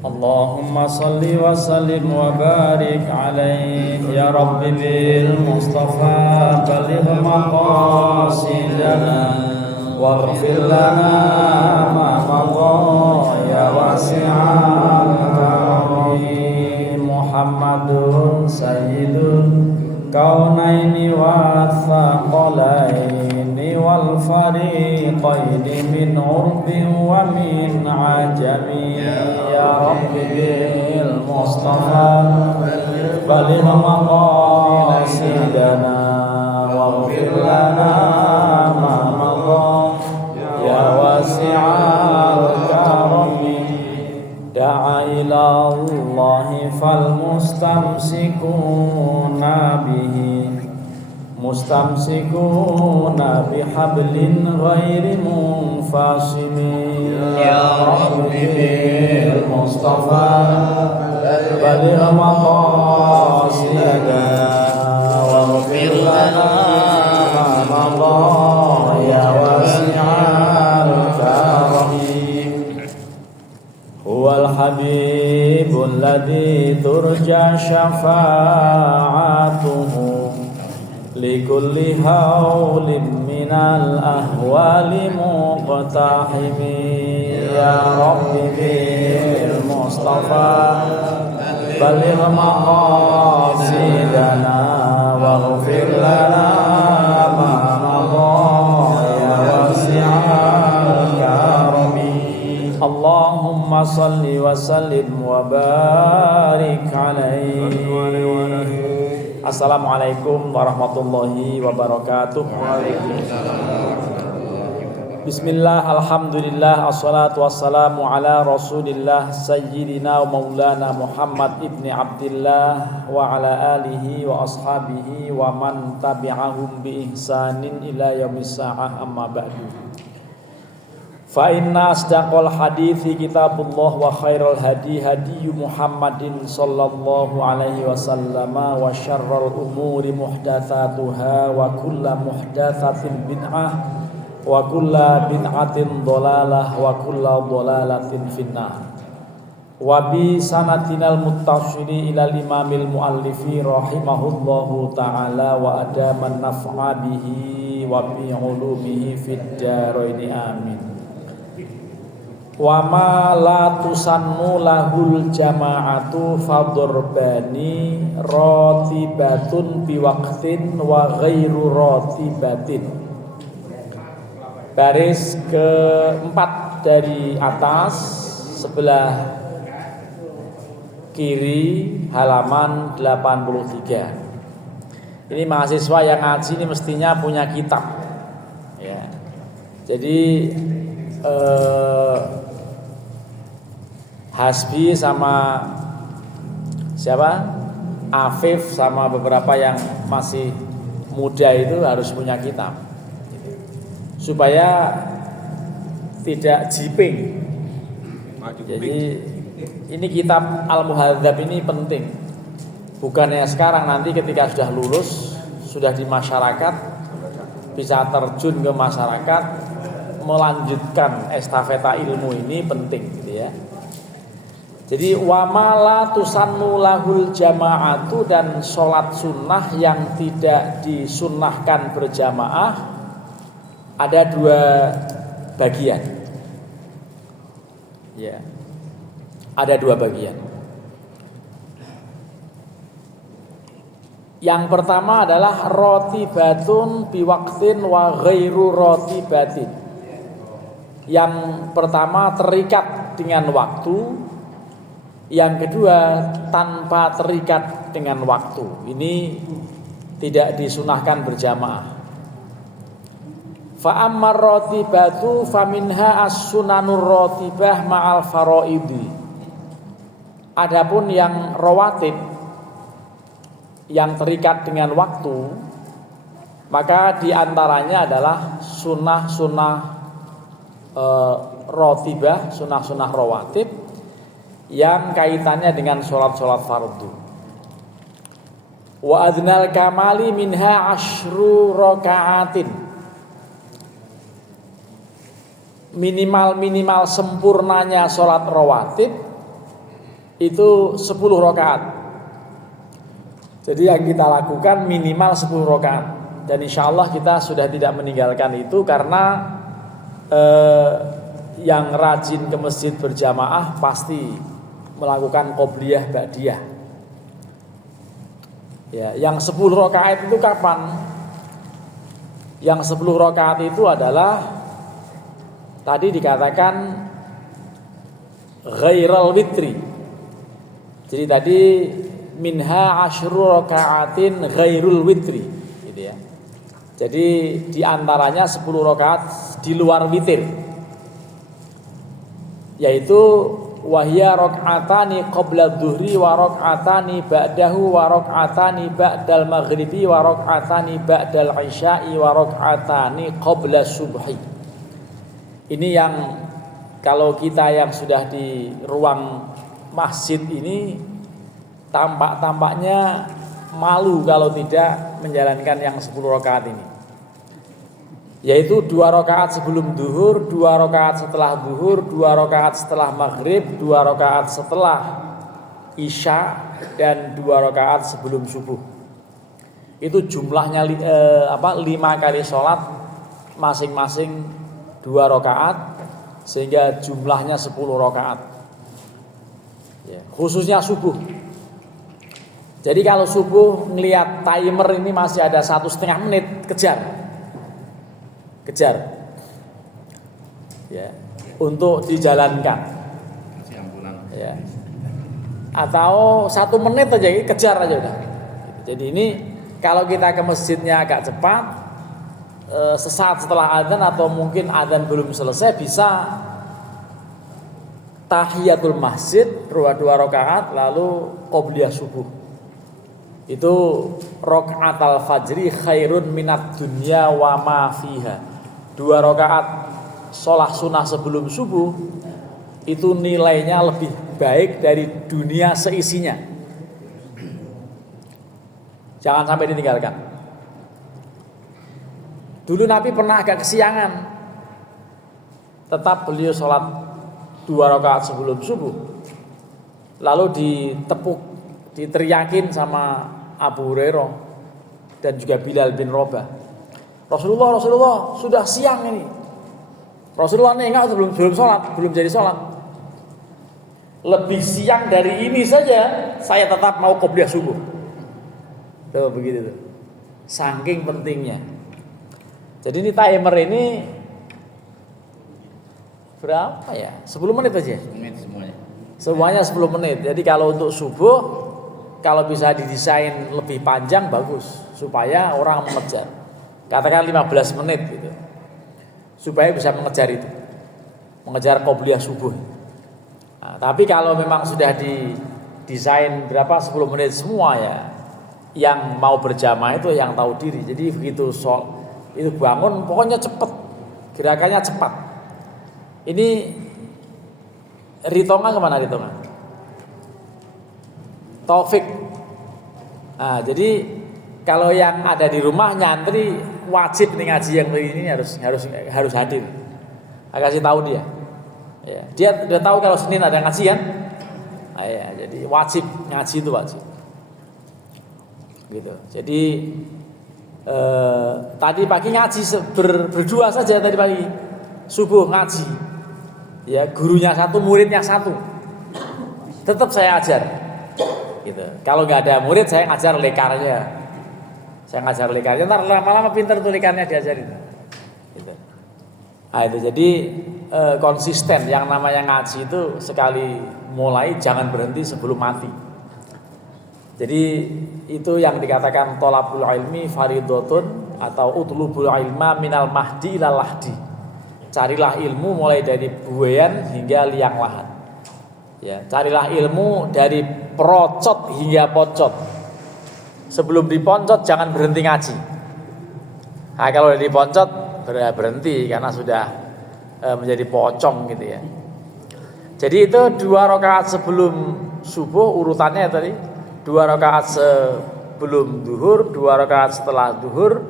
اللهم صل وسلم وبارك عليه يا رب بالمصطفى بلغ مقاصدنا واغفر لنا ما مضى يا واسع الكرم محمد سيد الكونين والثقلين والفريقين من عرب ومن عجم يا رب بالمصطفى بلغ مقاصدنا واغفر لنا ما مضى يا واسع الكرم دعا إلى الله فالمستمسكون به مستمسكون بحبل غير منفصم يا رب بالمصطفى بلغ مقاصدنا واغفر لنا ما مضى يا واسع الكرم هو الحبيب الذي ترجى شفاعته لكل هول من الأهوال مقتحم يا رب بالمصطفى بلغ مقاصدنا واغفر لنا ما مضى يا واسع الكرم اللهم صل وسلم وبارك عليه. Assalamualaikum warahmatullahi wabarakatuh. Bismillah, alhamdulillah, assalatu wassalamu ala rasulillah sayyidina wa maulana Muhammad ibni Abdillah wa ala alihi wa ashabihi wa man tabi'ahum bi ihsanin ila yaumis sa'ah amma ba'du. Fa inna asdaqal hadithi kitabullah wa khairal hadi hadiyu Muhammadin sallallahu alaihi wasallam wa syarral umuri muhdatsatuha wa kullu muhdatsatin bid'ah wa kullu bid'atin dhalalah wa kullu dhalalatin finnar. Wa bi sanatinal muttasili ilal imamil muallifi rahimahullahu ta'ala wa adaman naf'a bihi wa bi ulumihi fid dharaini amin. Wa ma la tusannu lahul jama'atu fadrbani ratibatun biwaqtin wa ghairu ratibatin. Baris keempat dari atas sebelah kiri halaman 83. Ini mahasiswa yang ngaji ini mestinya punya kitab ya. Jadi Hasbi sama siapa? Afif sama beberapa yang masih muda itu harus punya kitab supaya tidak jiping. Jadi ini kitab Al-Muhadzab ini penting. Bukannya sekarang, nanti ketika sudah lulus, sudah di masyarakat, bisa terjun ke masyarakat, melanjutkan estafeta ilmu ini penting gitu ya. Jadi wa ma la tusannu lahul jama'atu, dan sholat sunnah yang tidak disunnahkan berjamaah ada dua bagian. Ya. Ada dua bagian. Yang pertama adalah rotibatun biwaktin wa ghairu rotibatin. Yang pertama terikat dengan waktu. Yang kedua tanpa terikat dengan waktu. Ini tidak disunahkan berjamaah. Fa ammar ratibatu faminha as-sunanur ratibah ma'al faraidi. Adapun yang rawatib yang terikat dengan waktu, maka diantaranya adalah sunnah-sunnah ratibah, sunnah-sunnah rawatib yang kaitannya dengan sholat-sholat fardu. Wa adnal kamali minha asyru raka'atin. Minimal sempurnanya sholat rawatib itu 10 rakaat. Jadi yang kita lakukan minimal 10 rakaat. Dan insya Allah kita sudah tidak meninggalkan itu karena yang rajin ke masjid berjamaah pasti melakukan qobliyah ba'diyah. Ya, yang 10 rakaat itu kapan? Yang 10 rakaat itu adalah tadi dikatakan ghairal witri. Jadi tadi minha asyru rakaatin ghairul witri gitu ya. Jadi di antaranya 10 rakaat di luar witir. Yaitu wahya rak'atani qabla dhuhri wa rak'atani ba'dahu wa rak'atani ba'dal maghribi wa rak'atani ba'dal isya'i wa rak'atani qabla subhi. Ini yang kalau kita yang sudah di ruang masjid ini tampaknya malu kalau tidak menjalankan yang 10 rakaat ini. Yaitu 2 rakaat sebelum duhur, 2 rakaat setelah duhur, 2 rakaat setelah maghrib, 2 rakaat setelah isya, dan 2 rakaat sebelum subuh. Itu jumlahnya 5 kali sholat masing-masing 2 rakaat, sehingga jumlahnya 10 rakaat. Ya, khususnya subuh. Jadi kalau subuh ngelihat timer ini masih ada 1,5 menit, kejar ya, untuk dijalankan ya. Atau 1 menit aja, kejar aja udah. Jadi ini kalau kita ke masjidnya agak cepat, sesaat setelah adzan atau mungkin adzan belum selesai, bisa tahiyatul masjid 2 rakaat lalu qobliyah subuh. Itu rakaatal fajri khairun minad dunya wa ma fiha. 2 rakaat sholat sunnah sebelum subuh itu nilainya lebih baik dari dunia seisinya. Jangan sampai ditinggalkan. Dulu Nabi pernah agak kesiangan, tetap beliau sholat 2 rakaat sebelum subuh, lalu ditepuk, diteriakin sama Abu Hurairah dan juga Bilal bin Rabah. Rasulullah sudah siang ini. Rasulullah nengok belum sholat, belum jadi sholat. Lebih siang dari ini saja saya tetap mau qobliyah subuh. Tuh begitu tuh. Saking pentingnya. Jadi ini timer ini berapa ya? 10 menit aja. 10 menit semuanya. Semuanya 10 menit. Jadi kalau untuk subuh, kalau bisa didesain lebih panjang bagus supaya orang mengejar. Katakan 15 menit gitu. Supaya bisa mengejar itu. Mengejar qobliyah subuh. Nah, tapi kalau memang sudah didesain berapa 10 menit semua ya, yang mau berjamaah itu yang tahu diri. Jadi begitu itu bangun pokoknya cepat. Gerakannya cepat. Ini Ritonga kemana Ritonga? Taufik. Nah, jadi kalau yang ada di rumah nyantri wajib nih ngaji yang ini harus hadir. Kasih tahu dia. Ya, dia udah tahu kalau Senin ada ngajian. Nah, ya, jadi wajib ngaji itu wajib. Gitu. Jadi tadi pagi ngaji berdua saja tadi pagi. Subuh ngaji. Ya, gurunya 1, muridnya 1. Tetap saya ajar. Gitu. Kalau nggak ada murid saya ngajar lekarnya. Saya ngajar lekarnya, ntar lama-lama pinter tuh lekarnya diajarin. Gitu. Nah, itu jadi konsisten. Yang namanya ngaji itu sekali mulai jangan berhenti sebelum mati. Jadi itu yang dikatakan thalabul ilmi faridotun atau utlubul ilma minal mahdi ilal lahdi. Carilah ilmu mulai dari buayan hingga liang lahat. Ya, carilah ilmu dari perocot hingga pocot. Sebelum diponcot jangan berhenti ngaji. Nah, kalau udah diponcot berhenti karena sudah menjadi pocong gitu ya. Jadi itu 2 rakaat sebelum subuh urutannya tadi. 2 rakaat sebelum duhur, 2 rakaat setelah duhur,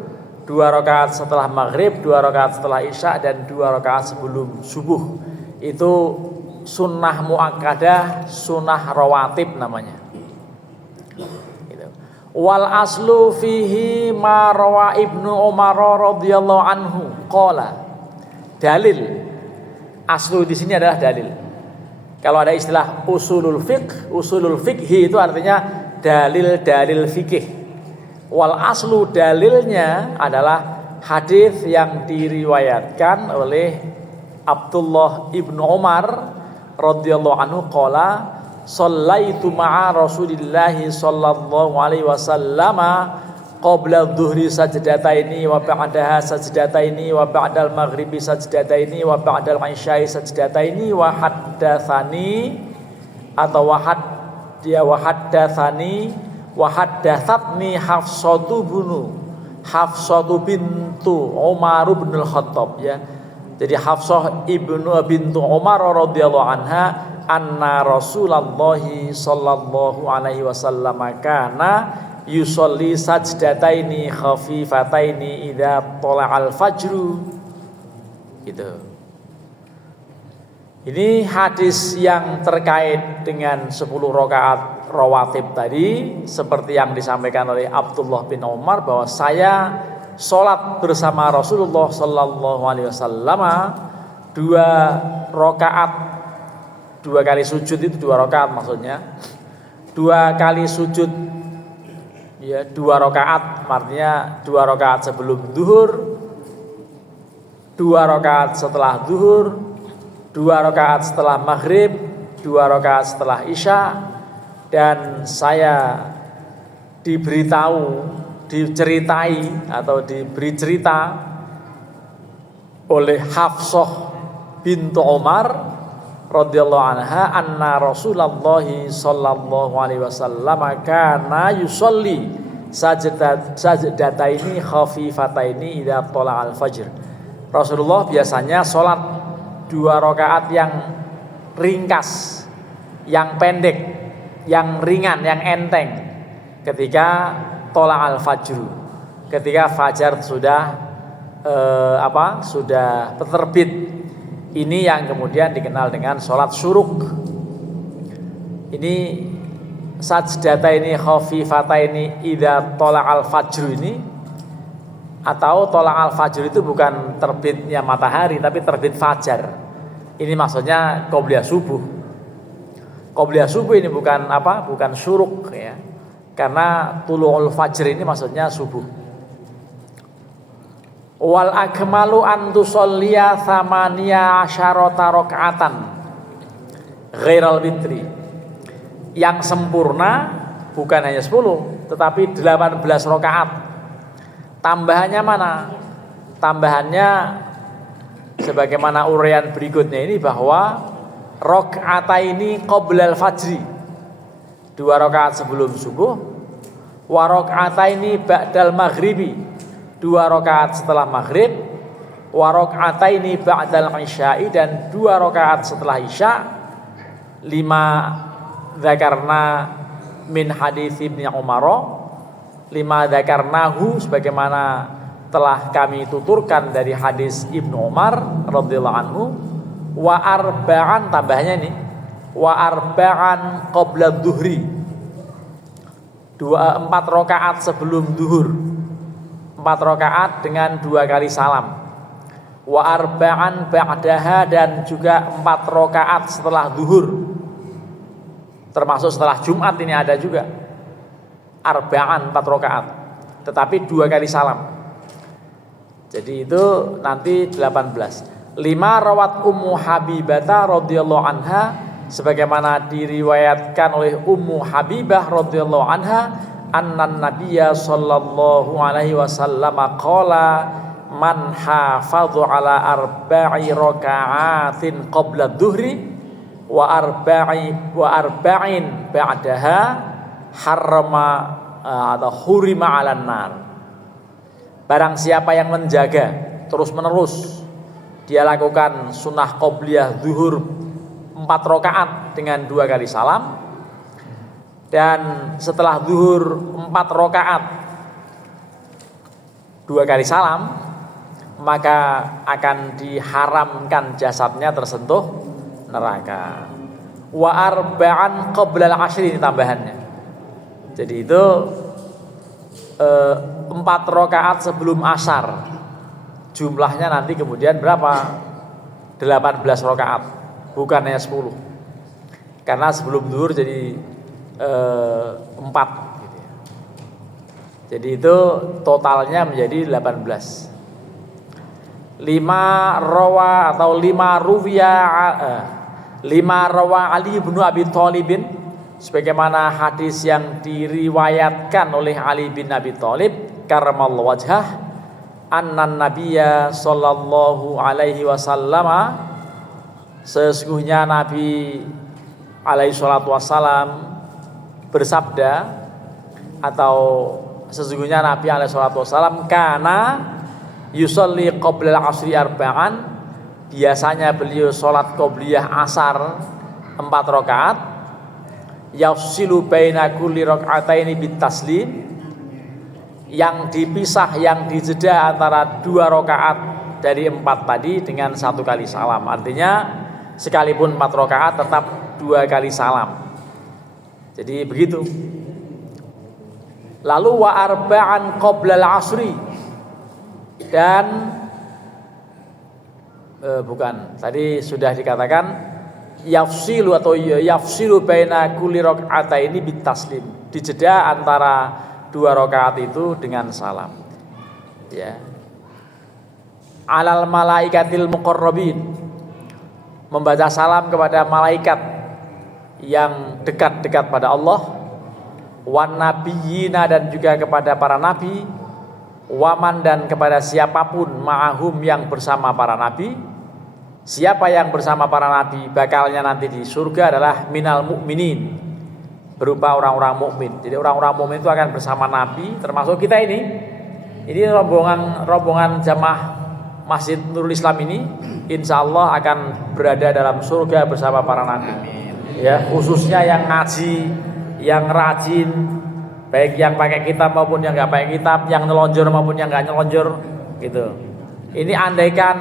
2 rakaat setelah maghrib, 2 rakaat setelah isya, dan 2 rakaat sebelum subuh. Itu sunnah muakkadah, sunnah rawatib namanya. Gitu. Wal aslu fihi ma rawa Ibnu Umar radhiyallahu anhu qala. Dalil. Aslu di sini adalah dalil. Kalau ada istilah usulul fikhi itu artinya dalil-dalil fikih. Wal aslu dalilnya adalah hadis yang diriwayatkan oleh Abdullah ibnu Umar radhiyallahu anhu qala shallaitu ma'a Rasulillahi sallallahu alaihi wasallam qabla dhuhri sajdataini wa ba'daha sajdataini wa ba'dal maghribi sajdataini wa ba'dal isya'i sajdataini wa haddatsani atau wa haddatsatni Hafsatu bintu Umar bin Al-Khattab ya. Jadi Hafsah bintu Umar radhiyallahu anha anna Rasulullah sallallahu alaihi wasallam kana yusolli sajdataini khafifataini idza tala'al fajru gitu. Ini hadis yang terkait dengan 10 rakaat rawatib tadi, seperti yang disampaikan oleh Abdullah bin Umar bahwa saya sholat bersama Rasulullah sallallahu alaihi wasallam 2 rakaat, 2 kali sujud itu 2 rakaat maksudnya, 2 kali sujud ya 2 rakaat, artinya 2 rakaat sebelum zuhur, 2 rakaat setelah zuhur, 2 rakaat setelah maghrib, 2 rakaat setelah isya. Dan saya diceritai atau diberi cerita oleh Hafsah bintu Umar radhiyallahu anha anna Rasulullah sallallahu alaihi wasallam kana yusolli sajdataini khafifataini idza tala'al fajr. Rasulullah biasanya sholat 2 rakaat yang ringkas, yang pendek, yang ringan, yang enteng ketika tala'al fajru, ketika fajar sudah sudah terbit. Ini yang kemudian dikenal dengan sholat syuruk. Ini sajdataini khafifataini idza tala'al fajru ini, atau tala'al fajr itu bukan terbitnya matahari tapi terbit fajar. Ini maksudnya qobliyah subuh. Qobliyah subuh ini bukan syuruk ya. Karena tulu'ul fajr ini maksudnya subuh. Wal akmalu an tusolliya thamaniya asyarata raka'atan ghairal witri. Yang sempurna bukan hanya 10 tetapi 18 rakaat. Tambahannya mana? Tambahannya sebagaimana uraian berikutnya ini, bahwa raka'ataini qoblal fajri, 2 rakaat sebelum subuh, wa raka'ataini ba'dal maghribi, 2 rakaat setelah maghrib, wa raka'ataini ba'dal isya'i, dan 2 rakaat setelah isya. 5 dzakarna min hadits Ibnu Umar, 5 dzakarnahu sebagaimana telah kami tuturkan dari hadis Ibnu Umar radhiyallahu anhu. Wa arba'an, tambahnya ini, wa arba'an qabla dhuhri, 4 rakaat sebelum zuhur, 4 rakaat dengan 2 kali salam. Wa arba'an ba'daha, dan juga 4 rakaat setelah zuhur, termasuk setelah Jumat ini ada juga arba'an 4 rakaat, tetapi 2 kali salam. Jadi itu nanti 18. 5 rawat Ummu Habibah radhiyallahu anha, sebagaimana diriwayatkan oleh Ummu Habibah radhiyallahu anha, annan nabiyya sallallahu alaihi wasallam qala man hafadhu ala arba'i raka'atin qabla dhuhri wa arba'in ba'daha harrama atau hurima 'alan nar. Barang siapa yang menjaga terus menerus, dia lakukan sunnah qobliyah zuhur 4 rakaat dengan 2 kali salam, dan setelah zuhur 4 rakaat 2 kali salam, maka akan diharamkan jasadnya tersentuh neraka. Wa arba'an qabla al-'ashri, ini tambahannya. Jadi itu 4 rakaat sebelum asar. Jumlahnya nanti kemudian berapa? 18 rakaat, bukannya 10. Karena sebelum zuhur jadi 4 gitu ya. Jadi itu totalnya menjadi 18. 5 rawa atau 5 rawa Ali bin Abi Thalibin, sebagaimana hadis yang diriwayatkan oleh Ali bin Abi Thalib karramallahu wajhah, annan nabiyya sallallahu alaihi wasallam, sesungguhnya Nabi alaihi salatu wassalam bersabda, atau sesungguhnya Nabi alaihi salatu wassalam kana yusolli qoblal asri arba'an, biasanya beliau sholat qobliyah asar 4 rakaat, yafsilu baina kulli raka'ataini bitaslim, yang dipisah, yang dijeda antara 2 rakaat dari 4 tadi dengan 1 kali salam. Artinya sekalipun 4 rakaat tetap 2 kali salam. Jadi begitu. Lalu wa arba'an qoblal asri, dan bukan, tadi sudah dikatakan yafsilu atau yafsilu baina kulli raka'ataini bitaslim, dijeda antara 2 rakaat itu dengan salam. Ya. Alal malaikatil muqarrabin, membaca salam kepada malaikat yang dekat-dekat pada Allah, wan nabiyina, dan juga kepada para nabi, waman, dan kepada siapapun ma'ahum yang bersama para nabi. Siapa yang bersama para nabi bakalnya nanti di surga adalah minal mu'minin, berupa orang-orang mukmin. Jadi orang-orang mukmin itu akan bersama nabi, termasuk kita ini. Ini rombongan jamaah Masjid Nurul Islam ini insya Allah akan berada dalam surga bersama para nabi. Ya, khususnya yang ngaji, yang rajin, baik yang pakai kitab maupun yang nggak pakai kitab, yang nyelonjor maupun yang nggak nyelonjor, gitu. Ini andaikan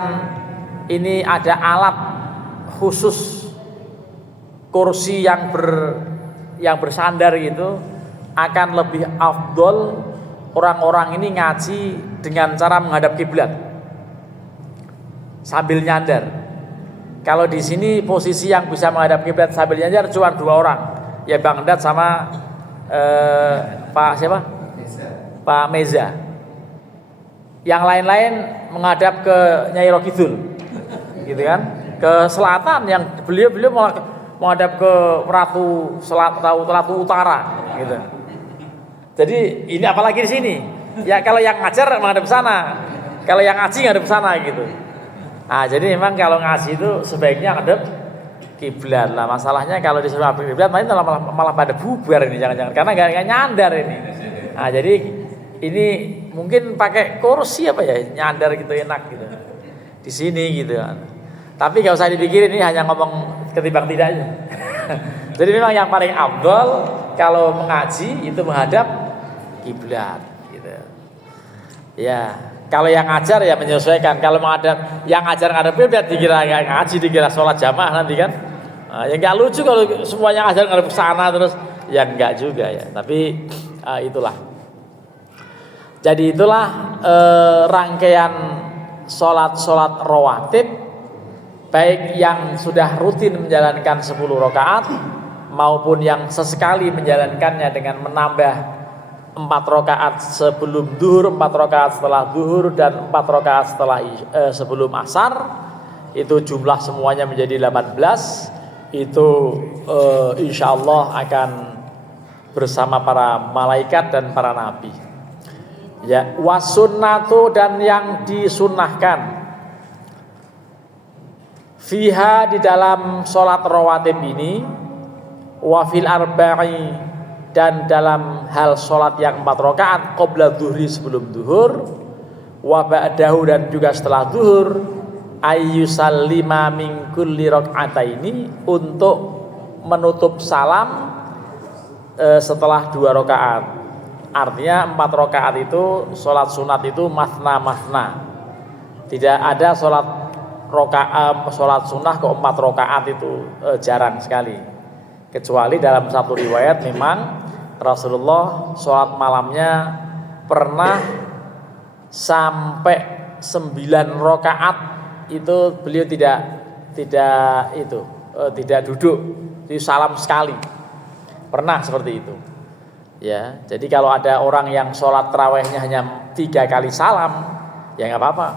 ini ada alat khusus, kursi yang bersandar gitu, akan lebih afdol orang-orang ini ngaji dengan cara menghadap kiblat sambil nyandar. Kalau di sini posisi yang bisa menghadap kiblat sambil nyandar cuma 2 orang, ya Bang Dad sama Pak siapa? Pak Meza. Yang lain-lain menghadap ke Nyai Rokidul, gitu kan? Ke selatan, yang beliau menghadap ke Ratu Utara, gitu. Jadi ini apalagi di sini. Ya kalau yang ngajar menghadap sana, kalau yang ngaji menghadap sana, gitu. Nah, jadi memang kalau ngaji itu sebaiknya menghadap kiblat lah. Masalahnya kalau disuruh menghadap kiblat malah pada bubar ini, jangan-jangan karena gak nyandar ini. Nah, jadi ini mungkin pakai kursi apa ya, nyandar gitu enak gitu di sini gitu. Tapi gak usah dipikirin, ini hanya ngomong ketimbang tidaknya. Jadi memang yang paling afdol kalau mengaji itu menghadap kiblat gitu. Ya. Kalau yang ngajar ya menyesuaikan. Kalau menghadap, yang ngajar ngadep kiblat dikira ngaji, dikira sholat jamaah nanti kan. Nah, ya nggak lucu kalau semuanya ngajar ngadep ke sana terus, ya nggak juga ya. Tapi itulah. Jadi itulah rangkaian sholat rawatib, baik yang sudah rutin menjalankan 10 rakaat maupun yang sesekali menjalankannya dengan menambah 4 rakaat sebelum zuhur, 4 rakaat setelah zuhur, dan 4 rakaat setelah sebelum asar. Itu jumlah semuanya menjadi 18. Itu insya Allah akan bersama para malaikat dan para nabi. Ya, wasunnatu, dan yang disunnahkan fiha, di dalam sholat rawatib ini, wafil arba'i, dan dalam hal sholat yang 4 rakaat qabla dhuhri, sebelum zuhur, wa ba'dahu, dan juga setelah zuhur, ayyusallima min kulli raka'ataini, untuk menutup salam setelah 2 rakaat. Artinya 4 rakaat itu sholat sunat itu masna. Tidak ada sholat sholat sunnah kok 4 rakaat itu jarang sekali. Kecuali dalam satu riwayat memang Rasulullah sholat malamnya pernah sampai 9 rakaat itu beliau tidak duduk, itu salam sekali. Pernah seperti itu. Ya, jadi kalau ada orang yang sholat tarawihnya hanya 3 kali salam, ya nggak apa-apa.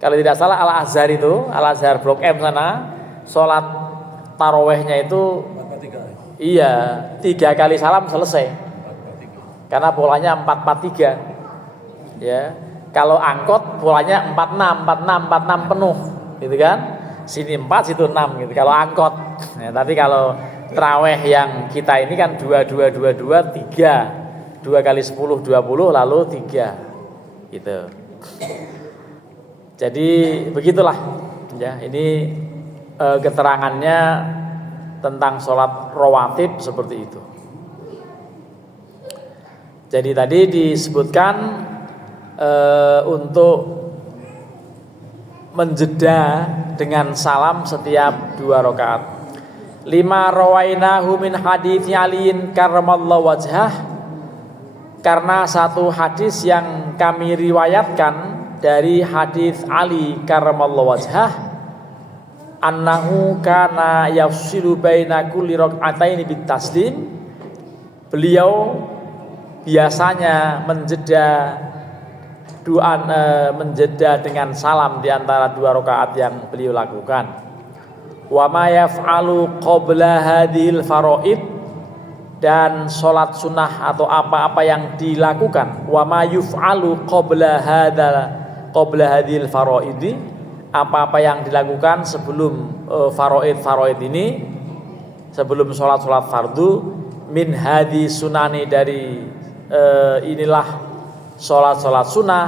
Kalau tidak salah Al-Azhar Blok M sana, sholat tarawihnya itu 3 kali salam selesai. Karena polanya 4-4-3. Ya. Kalau angkot polanya 46 penuh, gitu kan? Sini 4, situ 6 gitu. Kalau angkot. Ya, tapi kalau tarawih yang kita ini kan 2 3. 2 kali 10 20 lalu 3. Gitu. Jadi begitulah ya, ini keterangannya tentang sholat rawatib seperti itu. Jadi tadi disebutkan untuk menjeda dengan salam setiap 2 rakaat. 5 rawainahu min hadits Aliin karramallahu wajhah, karena satu hadis yang kami riwayatkan dari hadis Ali karramallahu wajhah, annahu kana yafsilu baina kulli rak'ataini bit taslim. Beliau biasanya menjeda dengan salam di antara 2 rakaat yang beliau lakukan. Wa ma yaf'alu qabla hadhil faraid, dan sholat sunnah atau apa-apa yang dilakukan. Wa ma yuf'alu qabla hadhil faraidi, apa-apa yang dilakukan sebelum faraid ini, sebelum sholat fardu, min hadi sunani, dari inilah sholat sunnah,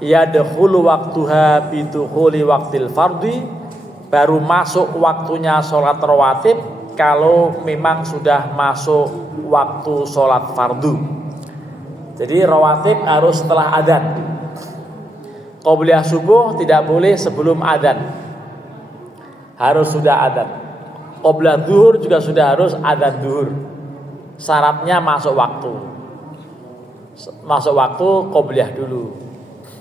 yadkhulu waqtuha bidukhuli waqtil fardi, baru masuk waktunya sholat rawatib kalau memang sudah masuk waktu sholat fardu. Jadi rawatib harus setelah adzan. Qobliyah subuh tidak boleh sebelum adzan, harus sudah adzan. Qobliyah zuhur juga sudah harus adzan zuhur. Syaratnya masuk waktu. Masuk waktu qobliyah dulu.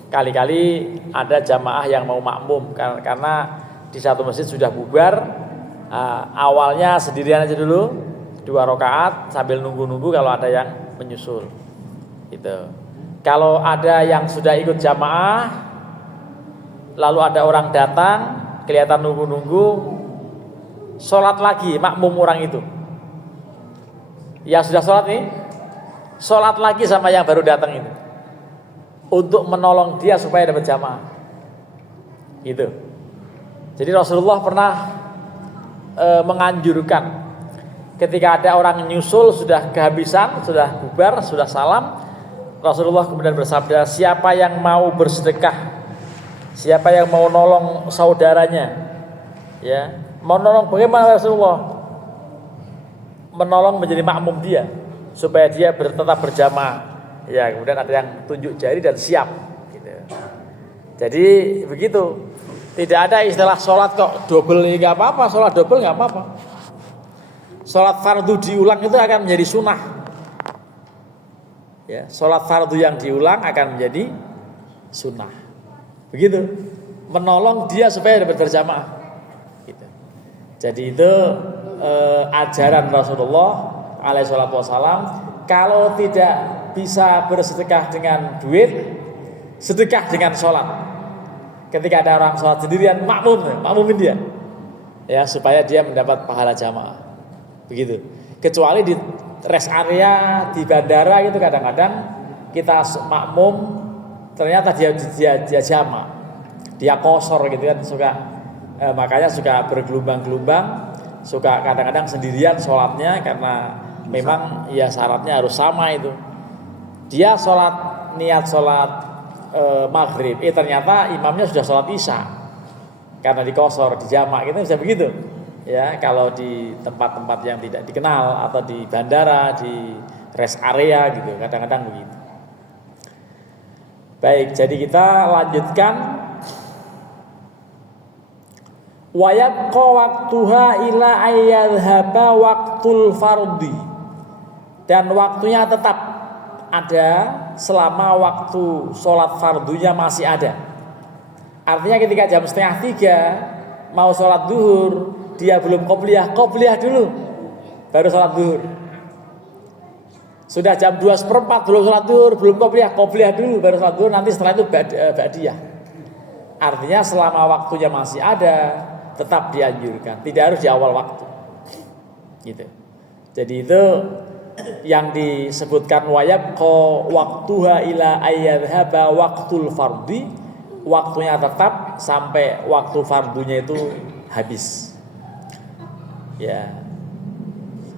Kali-kali ada jamaah yang mau makmum karena di satu masjid sudah bubar. Awalnya sendirian aja dulu 2 rakaat sambil nunggu-nunggu kalau ada yang menyusul. Gitu. Kalau ada yang sudah ikut jamaah, lalu ada orang datang, kelihatan nunggu-nunggu, sholat lagi makmum orang itu. Yang sudah sholat nih, sholat lagi sama yang baru datang itu, untuk menolong dia supaya dapat jamaah. Gitu. Jadi Rasulullah pernah menganjurkan ketika ada orang nyusul sudah kehabisan, sudah bubar, sudah salam, Rasulullah kemudian bersabda, siapa yang mau bersedekah, siapa yang mau nolong saudaranya, ya, mau nolong bagaimana Rasulullah? Menolong menjadi makmum dia supaya dia tetap berjamaah. Ya, kemudian ada yang tunjuk jari dan siap. Gitu. Jadi begitu. Tidak ada istilah sholat kok double, nggak apa-apa. Sholat double nggak apa-apa. Sholat fardu diulang itu akan menjadi sunnah. Ya, sholat fardu yang diulang akan menjadi sunnah. Begitu. Menolong dia supaya dapat berjamaah. Gitu. Jadi itu ajaran Rasulullah alaihissalatu wassalam. Kalau tidak bisa bersedekah dengan duit, sedekah dengan sholat. Ketika ada orang sholat sendirian, makmumin dia, ya, supaya dia mendapat pahala jamaah. Begitu. Kecuali di rest area di bandara gitu, kadang-kadang kita makmum ternyata dia jamaah, dia kosor gitu kan, makanya suka bergelombang-gelombang, suka kadang-kadang sendirian sholatnya karena memang ya syaratnya harus sama itu. Dia niat sholat maghrib, ternyata imamnya sudah sholat isya karena dikosor, di jamak, gitu bisa begitu. Ya, kalau di tempat-tempat yang tidak dikenal atau di bandara, di rest area gitu, kadang-kadang begitu. Baik, jadi kita lanjutkan Wa yabqa waqtuha ila ayyadhhaba waqtul fardhi. Dan waktunya tetap ada selama waktu sholat fardunya masih ada. Artinya ketika jam 2:30 mau sholat duhur, dia belum qobliyah dulu, baru sholat duhur. Sudah jam 2:04 belum sholat duhur, belum qobliyah dulu, baru sholat duhur. Nanti setelah itu ba'diyah. Artinya selama waktunya masih ada, tetap dianjurkan, tidak harus di awal waktu. Gitu. Jadi itu yang disebutkan wayabqa waqtuha ila ayyadhhaba waqtul fardhi, waktunya tetap sampai waktu fardunya itu habis. Ya.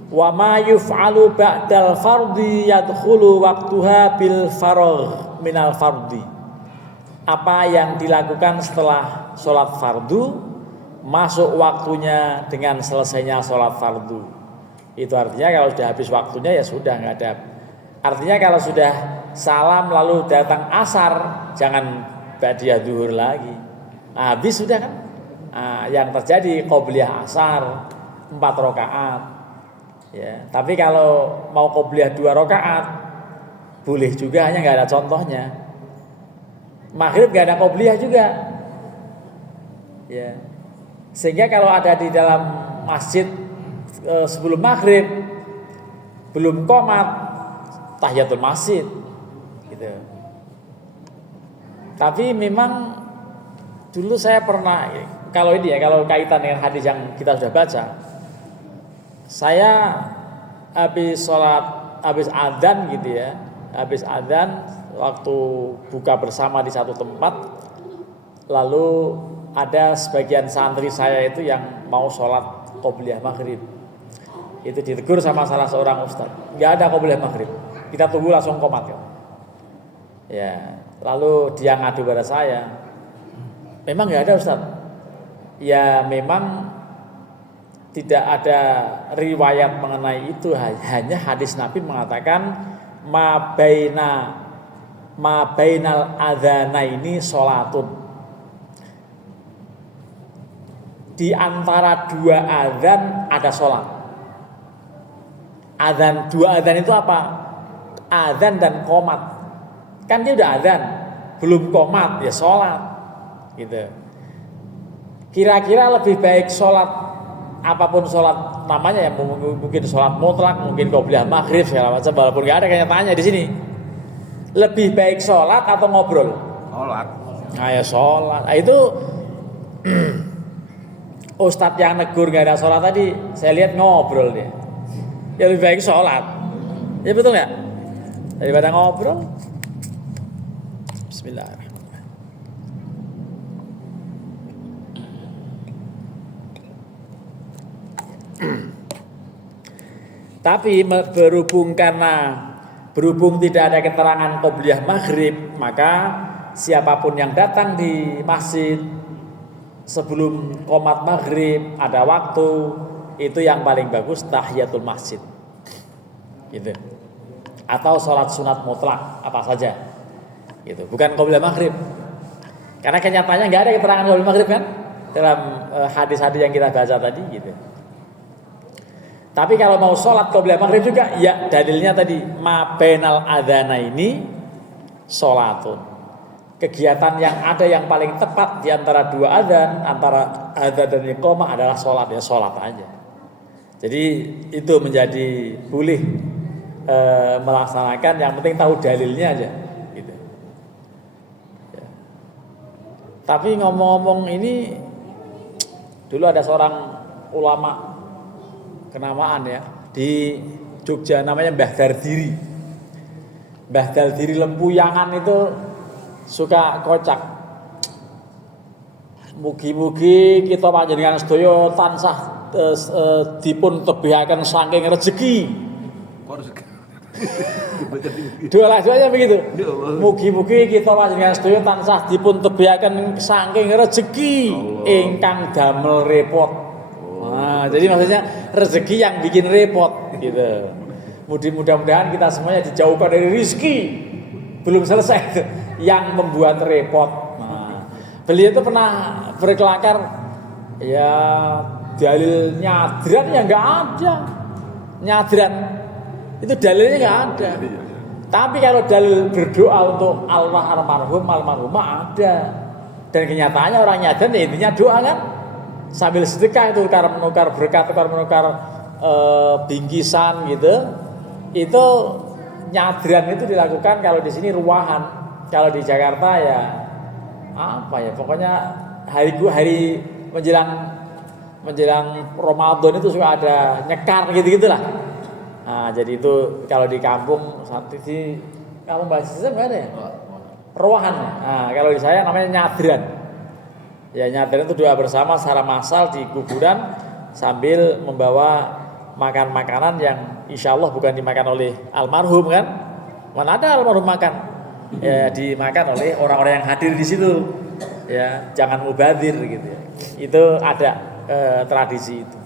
Wa ma yuf'alu ba'dal fardhi yadkhulu waqtuha bil faragh minal fardhi. Apa yang dilakukan setelah sholat fardu masuk waktunya dengan selesainya sholat fardu. Itu artinya kalau sudah habis waktunya ya sudah, nggak ada. Artinya kalau sudah salam lalu datang asar, jangan ba'diyah zuhur lagi. Habis sudah kan. Yang terjadi qobliyah asar 4 rakaat. Ya, tapi kalau mau qobliyah 2 rakaat boleh juga, hanya nggak ada contohnya. Maghrib nggak ada qobliyah juga. Ya. Sehingga kalau ada di dalam masjid sebelum maghrib belum qomat, tahiyatul masjid gitu. Tapi memang dulu saya pernah, kalau ini ya, kalau kaitan dengan hadis yang kita sudah baca, saya habis adzan gitu ya, habis adzan waktu buka bersama di satu tempat, lalu ada sebagian santri saya itu yang mau sholat qobliyah maghrib. Itu ditegur sama salah seorang ustaz, nggak ada qobliyah maghrib, kita tunggu langsung qomat ya. Lalu dia ngadu pada saya, memang nggak ada ustaz. Ya memang tidak ada riwayat mengenai itu, hanya hadis Nabi mengatakan ma bainal adzanaini sholatun. Di antara 2 adzan ada sholat. Adzan, 2 adzan itu apa? Adzan dan qomat. Kan dia udah adzan, belum qomat, ya sholat gitu. Kira-kira lebih baik sholat, apapun sholat namanya ya, mungkin sholat mutlak, mungkin qobliyah maghrib segala macam, walaupun nggak ada kenyataannya di sini. Lebih baik sholat atau ngobrol? Sholat. Nah ya sholat. Nah, itu ustadz yang negur nggak ada sholat tadi, saya lihat ngobrol dia. Ya lebih baik sholat. Ya betul nggak? Daripada ngobrol. Bismillahirrahmanirrahim. Tapi berhubung tidak ada keterangan qobliyah maghrib, maka siapapun yang datang di masjid sebelum qomat maghrib ada waktu, itu yang paling bagus tahiyatul masjid gitu. Atau sholat sunat mutlak apa saja gitu, bukan qobliyah maghrib. Karena kenyataannya nggak ada keterangan qobliyah maghrib kan dalam hadis-hadis yang kita baca tadi gitu. Tapi kalau mau sholat qobliyah maghrib juga, ya dalilnya tadi ma bainal adzana ini sholatun. Kegiatan yang ada yang paling tepat di antara 2 adzan, antara adzan dan iqamah adalah sholat, ya sholat aja. Jadi itu menjadi boleh melaksanakan, yang penting tahu dalilnya aja gitu. Ya. Tapi ngomong-ngomong ini, dulu ada seorang ulama kenamaan ya di Jogja, namanya Mbah Dardiri. Mbah Dardiri Lempuyangan itu suka kocak. Mugi-mugi kita panjenengan sedaya tansah dipun tebihaken saking rezeki. Doa-doanya begitu. Mugi-mugi kita panjenengan sedaya tansah dipun tebihaken saking rezeki ingkang damel repot. Nah, jadi maksudnya rezeki yang bikin repot gitu. Mudah-mudahan kita semuanya dijauhkan dari rezeki belum selesai yang membuat repot. Nah, beliau itu pernah berkelakar Ya dalil nyadran ya nggak ada. Nyadran itu dalilnya nggak ada. Tapi kalau dalil berdoa untuk almarhumah ada. Dan kenyataannya orang nyadran ya intinya doa kan. Sambil sedekah itu menukar berkat, menukar bingkisan gitu. Itu nyadran itu dilakukan kalau di sini ruahan. Kalau di Jakarta ya apa ya? Pokoknya hari menjelang Ramadan itu suka ada nyekar gitu-gitulah. Nah, jadi itu kalau di kampung saat itu kampung Basisem nggak ada ya? Ruahan. Nah, kalau di saya namanya nyadran. Ya nyadran itu doa bersama secara massal di kuburan sambil membawa makan makanan yang insya Allah bukan dimakan oleh almarhum kan? Mana ada almarhum makan? Ya dimakan oleh orang-orang yang hadir di situ. Ya jangan mubadir gitu ya. Itu ada tradisi itu.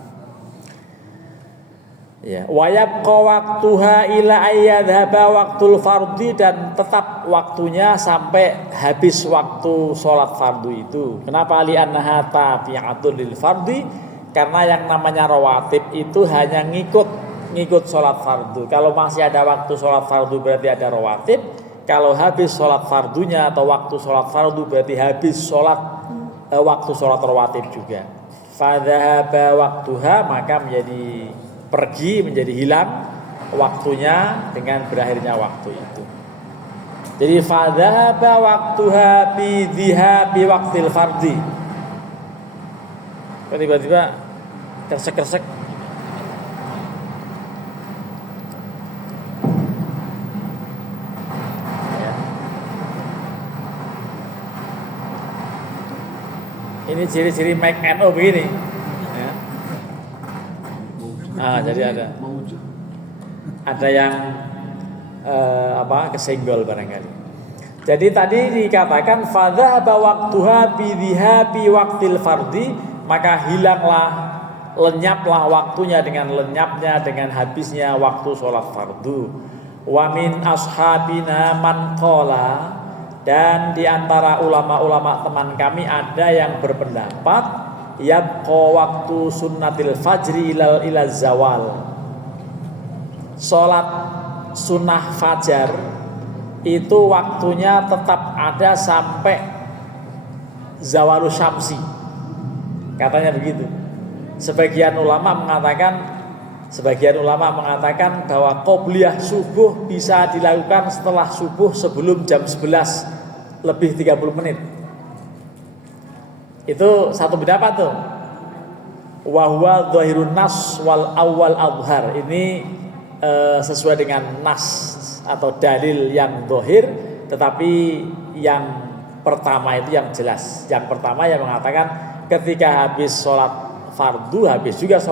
Ya, wayabqa waqtuha ila ayyadhaba waqtul fardhi, dan tetap waktunya sampai habis waktu sholat fardu itu. Kenapa? Li'annaha tabi'atun lil fardhi, karena yang namanya rawatib itu hanya ngikut sholat fardu. Kalau masih ada waktu sholat fardu berarti ada rawatib. Kalau habis sholat fardunya atau waktu sholat fardu berarti habis waktu sholat rawatib juga. Fadhahaba waktuha, maka menjadi hilang waktunya dengan berakhirnya waktu itu. Jadi fadhahaba waktuha bi dhihabi waqtil fardhi. Tiba-tiba kersek-kersek. Ini ciri-ciri make NO begini. Ya. Jadi ada yang kesenggol barangkali. Jadi tadi dikatakan fadhahaba waqtuha bi dhihabi waqtil fardhi, maka lenyaplah waktunya dengan habisnya waktu sholat fardu. Wa min ashabina man qala, dan di antara ulama-ulama teman kami ada yang berpendapat yabqa waktu sunnatil fajri ila zawal. Salat sunnah fajar itu waktunya tetap ada sampai zawalus syamsi. Katanya begitu. Sebagian ulama mengatakan bahwa qobliyah subuh bisa dilakukan setelah subuh sebelum jam 11 lebih 30 menit. Itu satu pendapat tuh. Wa huwa dhahirun nas wal awwal adhar. Ini sesuai dengan nas atau dalil yang dhahir, tetapi yang pertama itu yang jelas. Yang pertama yang mengatakan ketika habis sholat fardu habis juga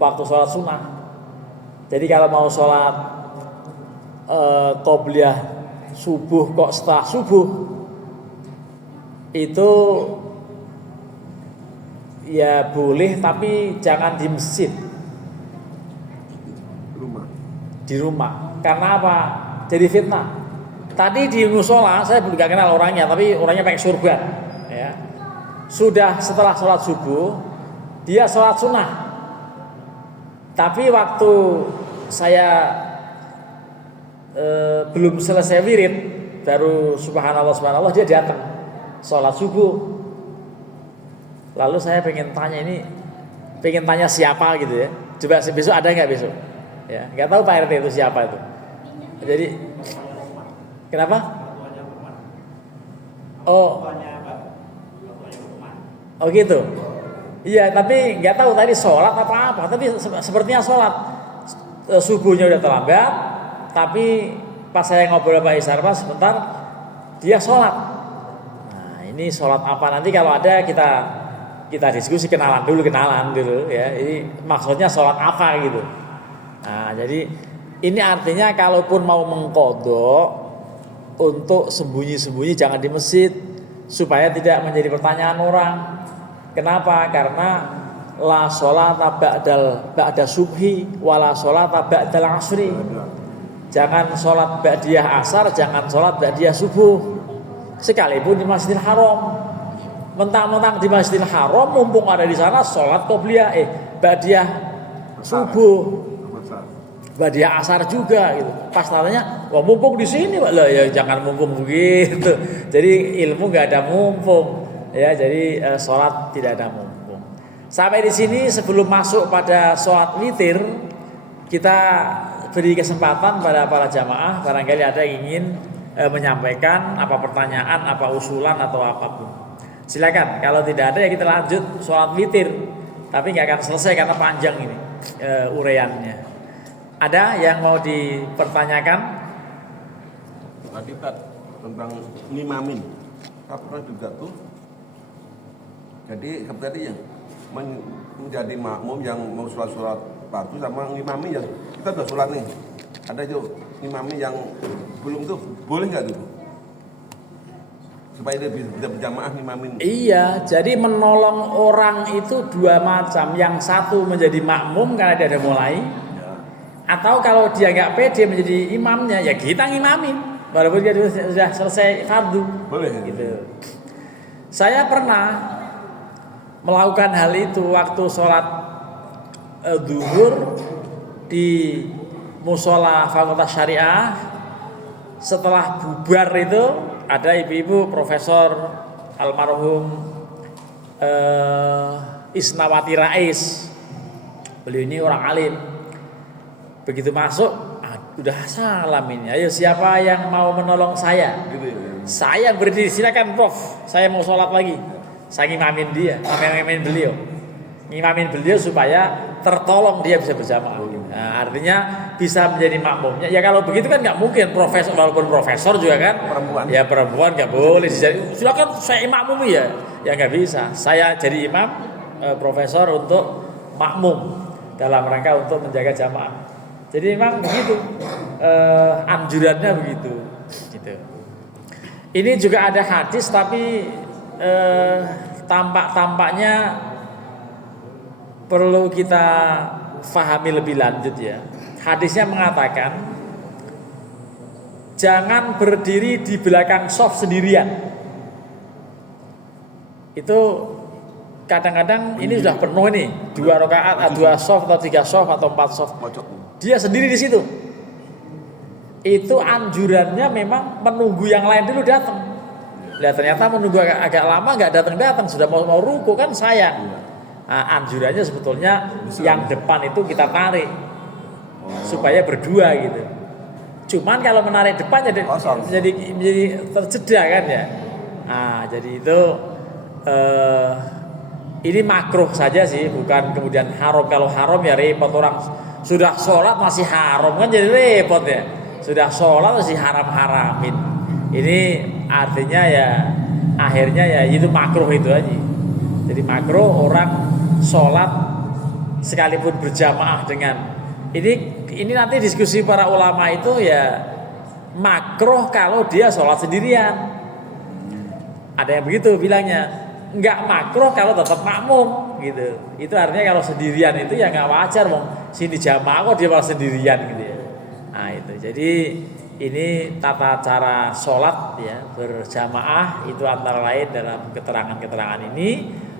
waktu sholat sunnah. Jadi kalau mau sholat qobliyah subuh kok setelah subuh itu ya boleh, tapi jangan di masjid, di rumah. Karena apa? Jadi fitnah. Tadi di musola saya belum kenal orangnya, tapi orangnya pakai surban. Ya. Sudah setelah sholat subuh dia sholat sunnah. Tapi waktu saya belum selesai wirid, baru subhanallah dia datang sholat subuh. Lalu saya pengen tanya siapa gitu ya. Coba besok ada nggak besok? Ya, nggak tahu Pak RT itu siapa itu. Jadi kenapa? Oh gitu. Iya, tapi nggak tahu tadi sholat apa. Tapi sepertinya sholat. Subuhnya udah terlambat. Tapi pas saya ngobrol sama Pak Isarma sebentar, dia sholat. Nah ini sholat apa, nanti kalau ada kita diskusi, kenalan dulu ya. Ini maksudnya sholat apa gitu. Nah jadi ini artinya kalaupun mau mengqadha untuk sembunyi-sembunyi jangan di masjid, supaya tidak menjadi pertanyaan orang. Kenapa? Karena la sholata ba'da subhi wala sholata ba'dal asri. Jangan sholat ba'diyah asar, jangan sholat ba'diyah subuh. Sekalipun di Masjidil Haram. mentang-mentang di Masjidil Haram mumpung ada di sana sholat qobliyah ba'diyah subuh, ba'diyah asar juga gitu. Pas tanya, wah mumpung di sini Pak. Lah ya jangan mumpung begitu. Jadi ilmu enggak ada mumpung. Ya, jadi sholat tidak ada mumpung. Sampai di sini sebelum masuk pada sholat witir, kita beri kesempatan pada para jamaah barangkali ada yang ingin menyampaikan apa pertanyaan, apa usulan atau apapun. Silakan. Kalau tidak ada ya kita lanjut sholat witir. Tapi nggak akan selesai karena panjang ini uraiannya. Ada yang mau dipertanyakan? Tadi Pak tentang ngimamin. Saya pernah juga tuh. Jadi tadi yang menjadi makmum yang mau sholat fardu sama ngimami yang kita udah sholat nih. Ada juga ngimami yang belum tuh boleh nggak tuh? Supaya dia bisa berjamaah ngimamin. Iya, jadi menolong orang itu dua macam. Yang satu menjadi makmum karena dia ada mulai. Ya. Atau kalau dia nggak pede menjadi imamnya, ya kita ngimamin. Walaupun dia sudah selesai fardu. Boleh. Gitu. Saya pernah melakukan hal itu waktu sholat zuhur di musola Fakultas Syariah. Setelah bubar itu ada ibu-ibu Profesor almarhum Isnawati Rais. Beliau ini orang alim. Begitu masuk, udah salam ini. Ayo siapa yang mau menolong saya? Saya berdiri, silakan Prof. Saya mau sholat lagi. Saya ngimamin dia, ngimamin beliau. Ngimamin beliau supaya tertolong dia bisa berjamaah. Nah, artinya bisa menjadi makmumnya. Ya kalau begitu kan nggak mungkin profesor, walaupun profesor juga kan. Perempuan. Ya perempuan nggak boleh. Silakan saya makmum ya. Ya nggak bisa. Saya jadi imam, profesor untuk makmum dalam rangka untuk menjaga jamaah. Jadi memang begitu anjurannya begitu. Gitu. Ini juga ada hadis tapi tampaknya perlu kita fahami lebih lanjut ya. Hadisnya mengatakan jangan berdiri di belakang shaf sendirian. Itu kadang-kadang ini sudah penuh nih, 2 rakaat, 2 shaf atau 3 shaf atau 4 shaf. Dia sendiri di situ. Itu anjurannya memang menunggu yang lain dulu datang. Lihat ternyata menunggu agak lama nggak datang sudah mau ruku kan sayang. Nah, anjurannya sebetulnya yang depan itu kita tarik supaya berdua gitu. Cuman kalau menarik depan jadi terjeda kan ya. Nah, jadi itu ini makruh saja sih, bukan kemudian haram. Kalau haram ya repot, orang sudah sholat masih haram kan jadi repot ya. Sudah sholat masih haram-haramin. Ini artinya ya akhirnya ya itu makruh itu aja. Jadi makruh orang sholat sekalipun berjamaah dengan ini nanti diskusi para ulama itu ya makruh kalau dia sholat sendirian. Ada yang begitu bilangnya. Enggak makruh kalau tetap makmum gitu. Itu artinya kalau sendirian itu ya enggak wajar wong sini jamaah kok dia malah sendirian gitu ya. Nah itu. Jadi ini tata cara sholat ya berjamaah itu antara lain dalam keterangan-keterangan ini.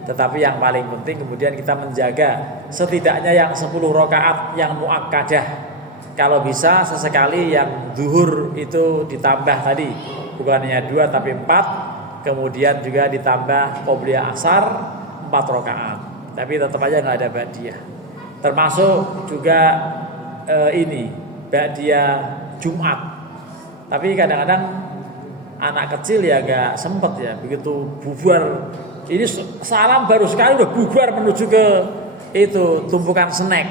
Tetapi yang paling penting kemudian kita menjaga setidaknya yang 10 rakaat yang muakkadah. Kalau bisa sesekali yang zuhur itu ditambah tadi, bukan hanya 2 tapi 4. Kemudian juga ditambah qobliyah asar 4 rakaat. Tapi tetap aja nggak ada ba'diyah. Termasuk juga ini ba'diyah Jumat. Tapi kadang-kadang anak kecil ya nggak sempet ya, begitu bubar. Ini salam baru sekali udah bubar menuju ke itu tumpukan snack,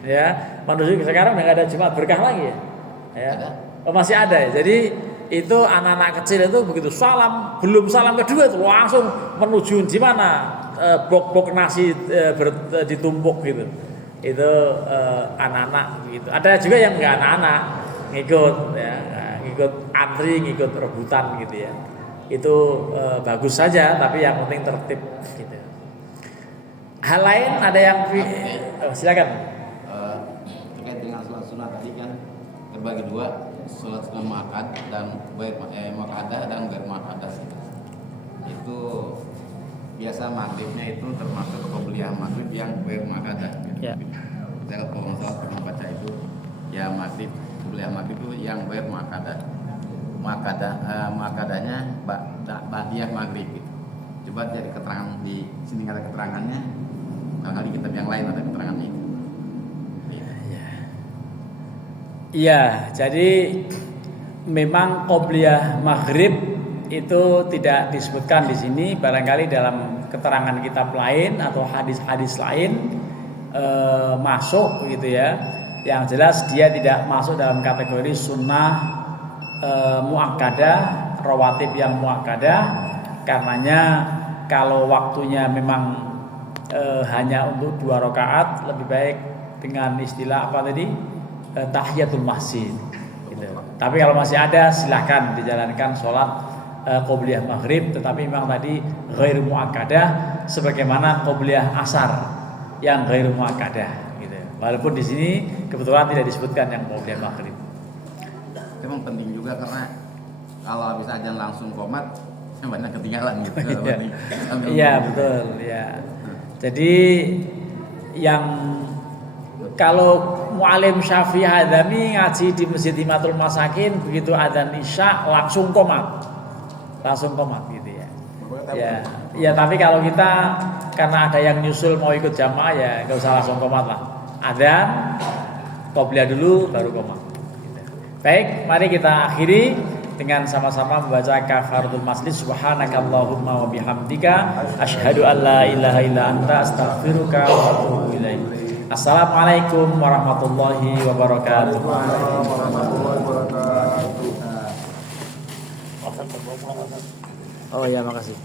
ya menuju ke sekarang udah nggak ada Jumat berkah lagi ya. Oh, masih ada ya. Jadi itu anak-anak kecil itu begitu salam, belum salam kedua itu langsung menuju di mana bok-bok nasi ditumpuk gitu. Itu anak-anak gitu. Ada juga yang nggak anak-anak ngikut ya, ngikut antri, ngikut rebutan gitu ya. Itu bagus saja, tapi yang penting tertib gitu. Hal lain ada yang silakan. Terkait dengan sholat sunnah tadi kan terbagi 2. Sholat sunnah muakkad dan baik muakkadah dan ghair muakkadah itu biasa maghribnya itu termasuk qobliyah maghrib yang bermakadah. Ya. Saya kalau nggak salah pernah baca itu ya maghrib qobliyah maghrib itu yang bermakadah. Makadahnya ba'diyah maghrib. Gitu. Coba dari keterangan di sini ada keterangannya. Kalau di kitab yang lain ada keterangannya itu. Iya, jadi memang qobliyah maghrib itu tidak disebutkan di sini, barangkali dalam keterangan kitab lain atau hadis-hadis lain masuk gitu ya. Yang jelas dia tidak masuk dalam kategori sunnah muakkadah, rawatib yang muakkadah, karenanya kalau waktunya memang hanya untuk 2 rakaat lebih baik dengan istilah apa tadi tahiyatul masjid gitu. Tapi kalau masih ada silahkan dijalankan sholat qobliyah maghrib, tetapi memang tadi ghairu muakkadah sebagaimana qobliyah asar yang ghairu muakkadah gitu. Walaupun di sini kebetulan tidak disebutkan yang qobliyah maghrib. Itu memang penting juga karena kalau habis azan langsung qomat banyak ketinggalan gitu. Iya betul ya. Jadi yang kalau mu'alim Syafi'i Hadzami ngaji di Masjid Himatul Masakin begitu adzan Isya langsung qomat gitu ya. Ya tapi kalau kita karena ada yang nyusul mau ikut jamaah ya nggak usah langsung qomat lah. Adzan qobliyah dulu baru qomat. Gitu. Baik, mari kita akhiri dengan sama-sama membaca kafaratul majlis. Subhanakallahumma wa bihamdika asyhadu an la ilaha illa anta astaghfiruka wa atubu ilaik. Assalamualaikum warahmatullahi wabarakatuh. Oh ya, makasih.